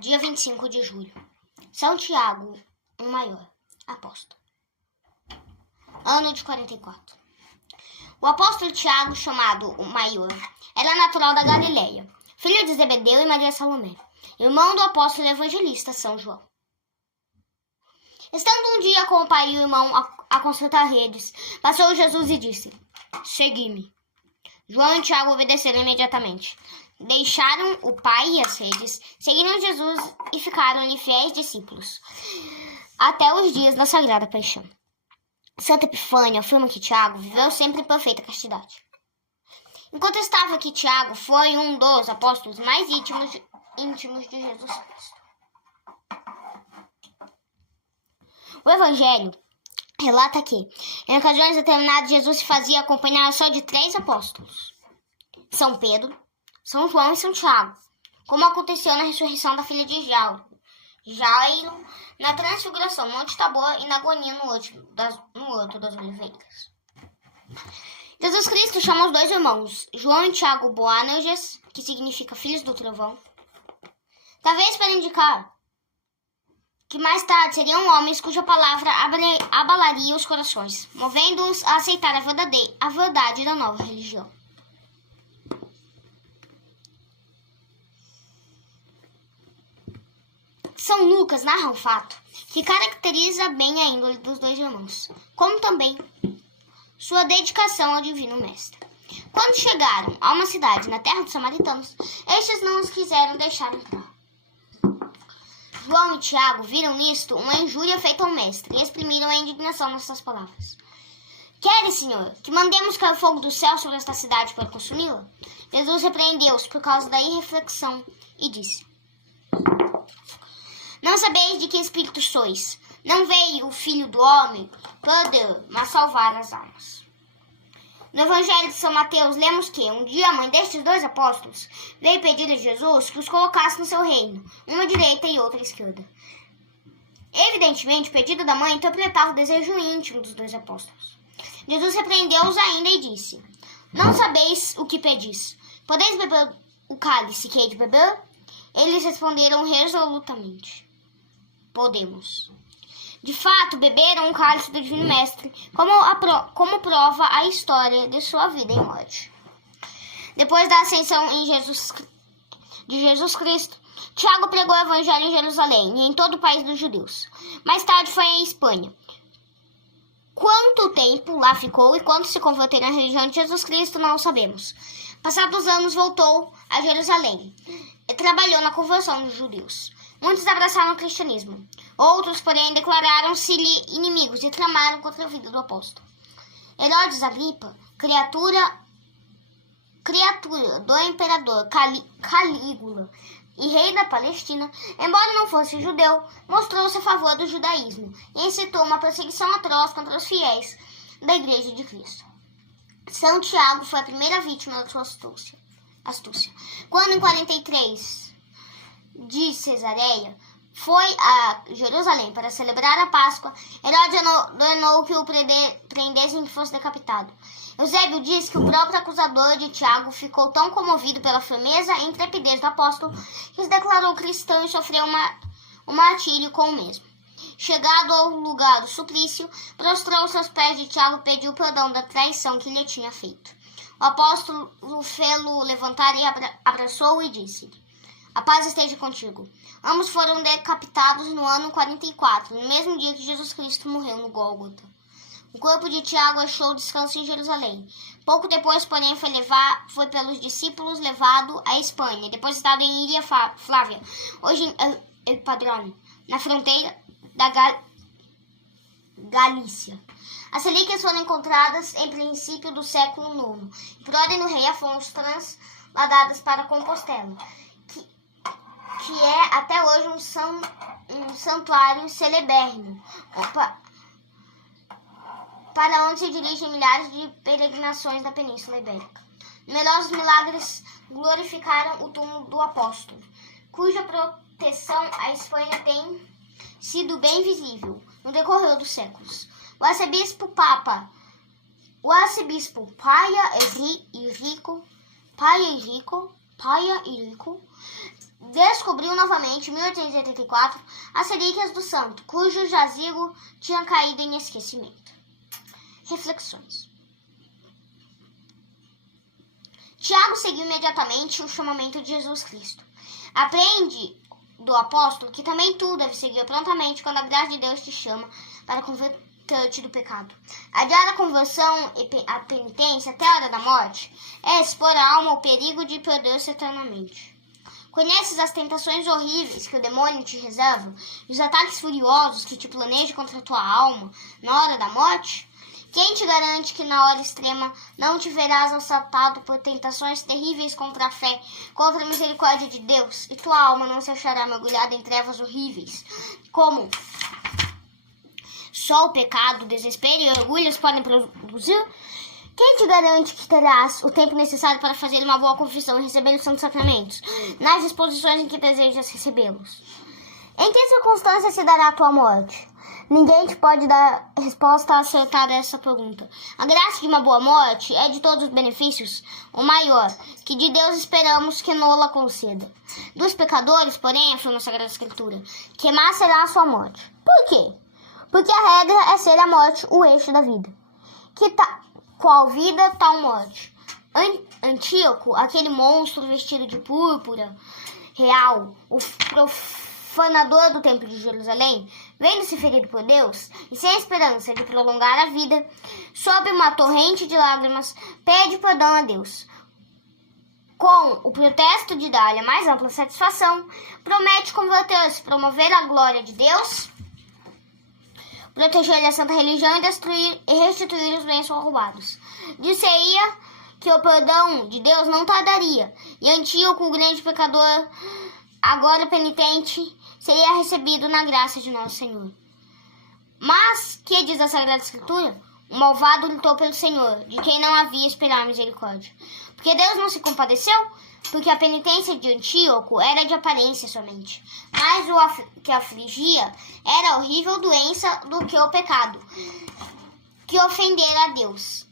Dia 25 de julho. São Tiago, o maior, apóstolo. Ano de 44. O apóstolo Tiago, chamado o maior, era natural da Galileia, filho de Zebedeu e Maria Salomé, irmão do apóstolo evangelista São João. Estando um dia com o pai e o irmão a consertar redes, passou Jesus e disse: "Segui-me." João e Tiago obedeceram imediatamente. Deixaram o pai e as redes, seguiram Jesus e ficaram-lhe fiéis discípulos, até os dias da Sagrada Paixão. Santa Epifânia afirma que Tiago viveu sempre em perfeita castidade. Incontestável que Tiago foi um dos apóstolos mais íntimos de Jesus Cristo. O Evangelho relata que, em ocasiões determinadas, Jesus se fazia acompanhar só de 3 apóstolos: São Pedro, São João e São Tiago, como aconteceu na ressurreição da filha de Jairo, na transfiguração no Monte Tabor e na agonia no Horto das Oliveiras. Jesus Cristo chama os 2 irmãos, João e Tiago, Boanerges, que significa filhos do trovão, talvez para indicar que mais tarde seriam homens cuja palavra abalaria os corações, movendo-os a aceitar a verdade da nova religião. São Lucas narra um fato que caracteriza bem a índole dos 2 irmãos, como também sua dedicação ao Divino Mestre. Quando chegaram a uma cidade na terra dos samaritanos, estes não os quiseram deixar entrar. João e Tiago viram nisto uma injúria feita ao Mestre e exprimiram a indignação nessas palavras: "Queres, Senhor, que mandemos cair fogo do céu sobre esta cidade para consumi-la?" Jesus repreendeu-os por causa da irreflexão e disse: "Não sabeis de que espírito sois? Não veio o Filho do Homem perder, mas salvar as almas." No Evangelho de São Mateus, lemos que, um dia, a mãe destes 2 apóstolos veio pedir a Jesus que os colocasse no seu reino, uma à direita e outra à esquerda. Evidentemente, o pedido da mãe interpretava o desejo íntimo dos 2 apóstolos. Jesus repreendeu-os ainda e disse: "Não sabeis o que pedis. Podeis beber o cálice que hei de beber?" Eles responderam resolutamente: "Podemos." De fato, beberam o cálice do Divino Mestre, como prova a história de sua vida e morte. Depois da ascensão de Jesus Cristo, Tiago pregou o Evangelho em Jerusalém e em todo o país dos judeus. Mais tarde foi à Espanha. Quanto tempo lá ficou e quantos se converteram à religião de Jesus Cristo, não o sabemos. Passados anos, voltou a Jerusalém e trabalhou na conversão dos judeus. Muitos abraçaram o cristianismo. Outros, porém, declararam-se-lhe inimigos e tramaram contra a vida do apóstolo. Herodes Agripa, criatura do imperador Calígula e rei da Palestina, embora não fosse judeu, mostrou-se a favor do judaísmo e incitou uma perseguição atroz contra os fiéis da Igreja de Cristo. São Tiago foi a primeira vítima da sua astúcia. Quando, em 43 de Cesareia, foi a Jerusalém para celebrar a Páscoa, Herodes ordenou que o prendessem e que fosse decapitado. Eusébio diz que o próprio acusador de Tiago ficou tão comovido pela firmeza e intrepidez do apóstolo que se declarou cristão e sofreu um martírio com o mesmo. Chegado ao lugar do suplício, prostrou-se aos pés de Tiago e pediu perdão da traição que lhe tinha feito. O apóstolo fê-lo levantar e abraçou-o e disse-lhe: "A paz esteja contigo." Ambos foram decapitados no ano 44, no mesmo dia que Jesus Cristo morreu no Gólgota. O corpo de Tiago achou descanso em Jerusalém. Pouco depois, porém, foi pelos discípulos levado à Espanha, depositado em Ilha Flávia, hoje em El Padrón, na fronteira da Galícia. As relíquias foram encontradas em princípio do século IX, e por ordem do rei Afonso transladadas para Compostela, que é até hoje um santuário celebérrimo, para onde se dirigem milhares de peregrinações da Península Ibérica. Numerosos milagres glorificaram o túmulo do apóstolo, cuja proteção a Espanha tem sido bem visível no decorrer dos séculos. O arcebispo Paia Henrico descobriu novamente, em 1884, as relíquias do santo, cujo jazigo tinha caído em esquecimento. Reflexões. Tiago seguiu imediatamente o chamamento de Jesus Cristo. Aprende do apóstolo que também tu deve seguir prontamente quando a graça de Deus te chama para converter-te do pecado. Adiar a conversão e a penitência até a hora da morte é expor a alma ao perigo de perder-se eternamente. Conheces as tentações horríveis que o demônio te reserva e os ataques furiosos que te planeja contra a tua alma na hora da morte? Quem te garante que na hora extrema não te verás assaltado por tentações terríveis contra a fé, contra a misericórdia de Deus, e tua alma não se achará mergulhada em trevas horríveis, como só o pecado, o desespero e orgulhos podem produzir? Quem te garante que terás o tempo necessário para fazer uma boa confissão e receber os santos sacramentos, nas disposições em que desejas recebê-los? Em que circunstâncias se dará a tua morte? Ninguém te pode dar resposta acertada a essa pergunta. A graça de uma boa morte é de todos os benefícios o maior, que de Deus esperamos que nola conceda. Dos pecadores, porém, afirma a Sagrada Escritura, que má será a sua morte. Por quê? Porque a regra é ser a morte o eixo da vida. Qual vida, tal morte. Antíoco, aquele monstro vestido de púrpura real, o profanador do templo de Jerusalém, vendo-se ferido por Deus e sem esperança de prolongar a vida, sob uma torrente de lágrimas, pede perdão a Deus. Com o pretexto de dar-lhe a mais ampla satisfação, promete converter-se, promover a glória de Deus, proteger a santa religião e destruir e restituir os bens roubados. Disse-ia que o perdão de Deus não tardaria, e Antíoco, o grande pecador, agora penitente, seria recebido na graça de nosso Senhor. Mas, que diz a Sagrada Escritura? O malvado lutou pelo Senhor, de quem não havia esperar misericórdia. Porque Deus não se compadeceu? Porque a penitência de Antíoco era de aparência somente. Mas o que afligia era a horrível doença do que o pecado, que ofendera a Deus.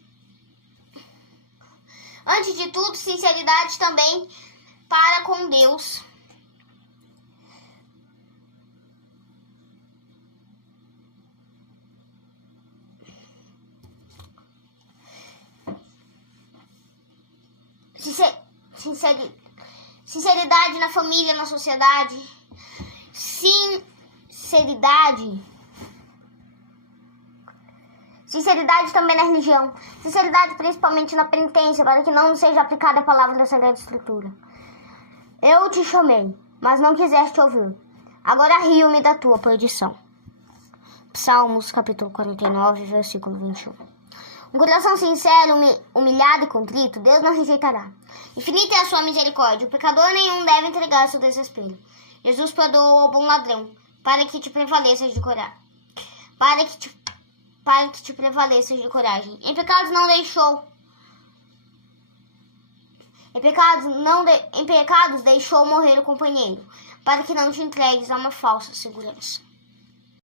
Antes de tudo, sinceridade também para com Deus. Sinceridade na família, na sociedade. Sinceridade também na religião. Sinceridade principalmente na penitência, para que não seja aplicada a palavra da Sagrada Escritura. Eu te chamei, mas não quiseste ouvir. Agora rio-me da tua perdição. Salmos, capítulo 49, versículo 21. Um coração sincero, humilhado e contrito, Deus não rejeitará. Infinita é a sua misericórdia, o pecador nenhum deve entregar seu desespero. Jesus perdoou ao bom ladrão, para que te prevaleças de coragem. Para que te prevaleças de coragem. Em pecados deixou morrer o companheiro, para que não te entregues a uma falsa segurança.